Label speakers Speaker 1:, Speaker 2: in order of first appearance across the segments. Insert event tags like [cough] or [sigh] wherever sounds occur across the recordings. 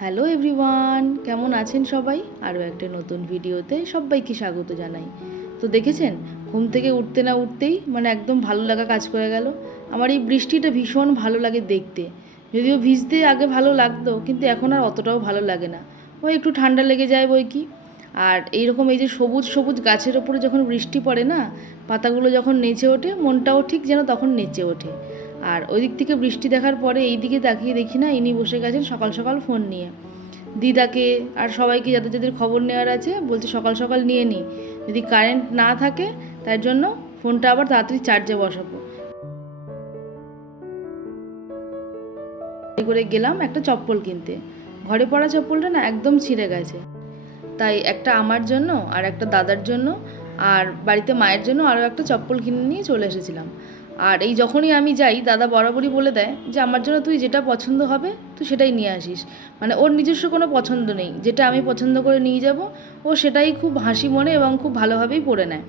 Speaker 1: Hello everyone, কেমন আছেন সবাই? আরও একটা নতুন ভিডিওতে সবাইকে স্বাগত জানাই। তো দেখেছেন, ঘুম থেকে উঠতে না উঠতেই মানে একদম ভালো লাগা কাজ করে গেল। আমার এই বৃষ্টিটা ভীষণ ভালো লাগে দেখতে। যদিও ভিজতে আগে ভালো লাগতো, কিন্তু এখন আর অতটাও ভালো লাগে না। ওই একটু ঠান্ডা লেগে যায় বই কি। আর এইরকম এই যে সবুজ সবুজ গাছের ওপরে যখন বৃষ্টি পড়ে না, পাতাগুলো যখন নেচে ওঠে, মনটাও ঠিক যেন তখন নেচে ওঠে। আর ওই দিক থেকে বৃষ্টি দেখার পরে এই দিকে তাকিয়ে দেখি না, ইনি বসে গেছেন সকাল সকাল ফোন নিয়ে। দিদাকে আর সবাইকে যাদের যাদের খবর নেওয়ার আছে, বলছে সকাল সকাল নিয়ে নিই যদি কারেন্ট না থাকে, তার জন্য ফোনটা আবার তাড়াতাড়ি চার্জে বসাবো। করে গেলাম একটা চপ্পল কিনতে। ঘরে পড়া চপ্পলটা না একদম ছিঁড়ে গেছে। তাই একটা আমার জন্য আর একটা দাদার জন্য আর বাড়িতে মায়ের জন্য আরও একটা চপ্পল কিনে নিয়ে চলে এসেছিলাম। আর এই যখনই আমি যাই, দাদা বরাবরই বলে দেয় যে, আমার জন্য তুই যেটা পছন্দ হবে, তুই সেটাই নিয়ে আসিস। মানে ওর নিজস্ব কোনো পছন্দ নেই। যেটা আমি পছন্দ করে নিয়ে যাব, ও সেটাই খুব হাসি মনে এবং খুব ভালোভাবেই পরে নেয়।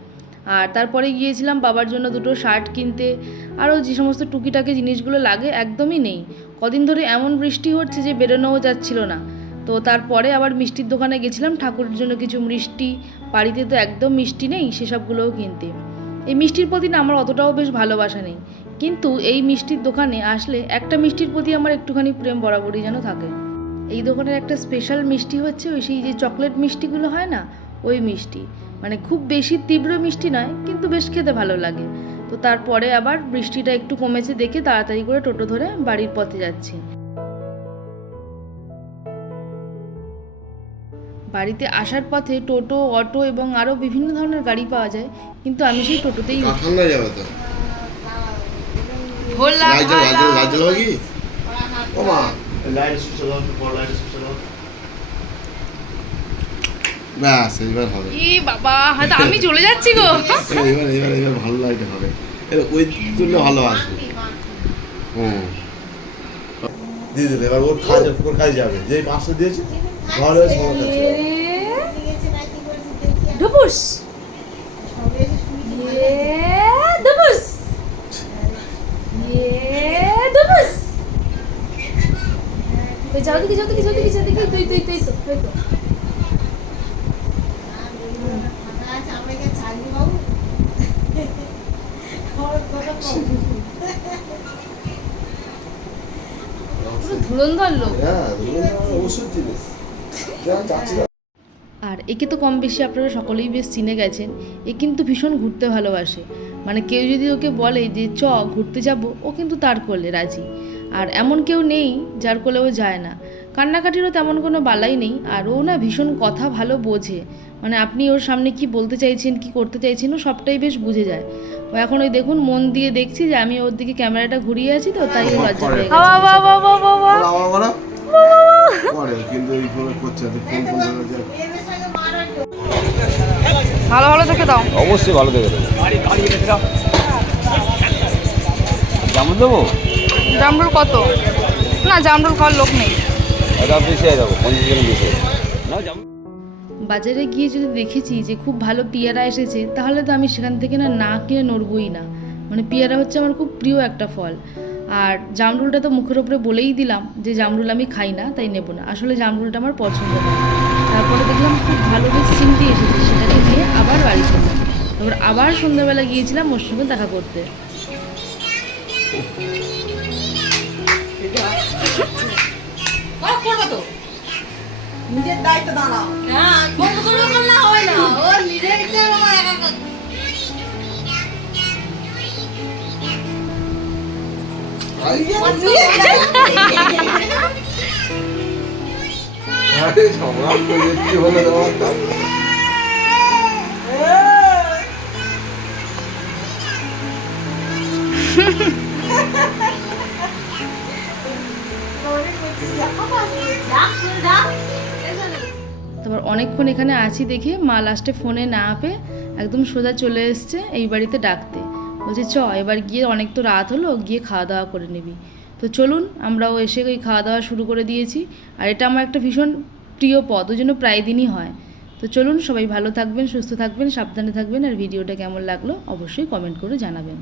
Speaker 1: আর তারপরে গিয়েছিলাম, বাবার জন্য দুটো শার্ট কিনতে। আরও যে সমস্ত টুকিটাকি জিনিসগুলো লাগে, একদমই নেই। কদিন ধরে এমন বৃষ্টি হচ্ছে যে, বেরোনোও যাচ্ছিল না। তো তারপরে আবার মিষ্টির দোকানে গেছিলাম, ঠাকুরের জন্য কিছু মিষ্টি। বাড়িতে তো একদম মিষ্টি নেই, সেসবগুলোও কিনতে। এই মিষ্টির প্রতি না আমার অতটাও বেশ ভালোবাসা নেই। কিন্তু এই মিষ্টির দোকানে আসলে একটা মিষ্টির প্রতি আমার একটুখানি প্রেম বরাবরই যেন থাকে। এই দোকানের একটা স্পেশাল মিষ্টি হচ্ছে ওই সেই যে চকলেট মিষ্টিগুলো হয় না, ওই মিষ্টি। মানে খুব বেশি তীব্র মিষ্টি নয়, কিন্তু বেশ খেতে ভালো লাগে। তো তারপরে আবার বৃষ্টিটা একটু কমেছে দেখে তাড়াতাড়ি করে টোটো ধরে বাড়ির পথে যাচ্ছি। বাড়িতে আসার পথে টোটো অটো এবং আরও বিভিন্ন ধরনের গাড়ি পাওয়া যায় কিন্তু আমি সেই টোটোতেই
Speaker 2: ব্যাস হবে।
Speaker 1: ই বাবা হয়তো আমি চলে যাচ্ছি গো।
Speaker 2: এইবার এইবার এইবার ভালো লাইট হবে। ওই তুললে ভালো আসবে হুম। দিয়ে দিলে এবার ওর কাজ ওর কাজ যাবে। যেই পাঁচশো দিয়েছে ভালো
Speaker 1: যাও যাও যাও যাও তুই তুই তুই তো তুই তো। [laughs] ধুরন্ধর লোক।
Speaker 2: হ্যাঁ ওষুধ জিনিস
Speaker 1: আর একে তো কম বেশি আপনারা সকলেই বেশ চিনে গেছেন। এ কিন্তু ভীষণ ঘুরতে ভালোবাসে। মানে কেউ যদি ওকে বলে যে, চ, ঘুরতে যাব, ও কিন্তু তার কোলে রাজি। আর এমন কেউ নেই যার কোলে ও যায় না। কান্নাকাটিরও তেমন কোনো বালাই নেই। আর ও না ভীষণ কথা ভালো বোঝে। মানে আপনি ওর সামনে কি বলতে চাইছেন, কি করতে চাইছেন, ও সবটাই বেশ বুঝে যায়। ও এখন ওই দেখুন মন দিয়ে দেখছি যে, আমি ওর দিকে ক্যামেরাটা ঘুরিয়ে আছি তো, তাই ও লজ্জা পেয়ে গেছে।
Speaker 2: কিন্তু এই করে করছে যে
Speaker 1: ভালো ভালো দেখে দাও।
Speaker 3: অবশ্যই ভালো দেখে দেবো। যেমন দেবো?
Speaker 1: জামরুল কত? না জামরুল খাওয়ার লোক নেই।
Speaker 3: এটা দেবো পঞ্চাশ না
Speaker 1: বাজারে গিয়ে যদি দেখেছি যে খুব ভালো পেয়ারা এসেছে তাহলে তো আমি সেখান থেকে না না কিনে নড়বই না। মানে পেয়ারা হচ্ছে আমার খুব প্রিয় একটা ফল। আর জামরুলটা তো মুখের ওপরে বলেই দিলাম যে জামরুল আমি খাই না তাই নেব না। আসলে জামরুলটা আমার পছন্দ না। তারপরে দেখলাম খুব ভালো বেশ চিমটি এসেছে সেটাকে নিয়ে আবার বাড়ি চললাম তারপর আবার সন্ধ্যাবেলা গিয়েছিলাম ওর সঙ্গে দেখা করতে।
Speaker 4: নিজের দায়িত্ব দাঁড়াও। হ্যাঁ করলে হয় না। ও নিজের
Speaker 1: তারপর অনেকক্ষণ এখানে আছি দেখে মা লাস্টে ফোনে না পেয়ে একদম সোজা চলে এসছে এই বাড়িতে ডাকতে। বলছে, চ, এবার গিয়ে অনেক তো রাত হলো, গিয়ে খাওয়া দাওয়া করে নিবি। তো চলুন, আমরাও এসে ওই খাওয়া দাওয়া শুরু করে দিয়েছি। আর এটা আমার একটা ভীষণ প্রিয় পদ, ওই জন্য প্রায় দিনই হয়। তো চলুন, সবাই ভালো থাকবেন, সুস্থ থাকবেন, সাবধানে থাকবেন, আর ভিডিওটা কেমন লাগল অবশ্যই কমেন্ট করে জানাবেন।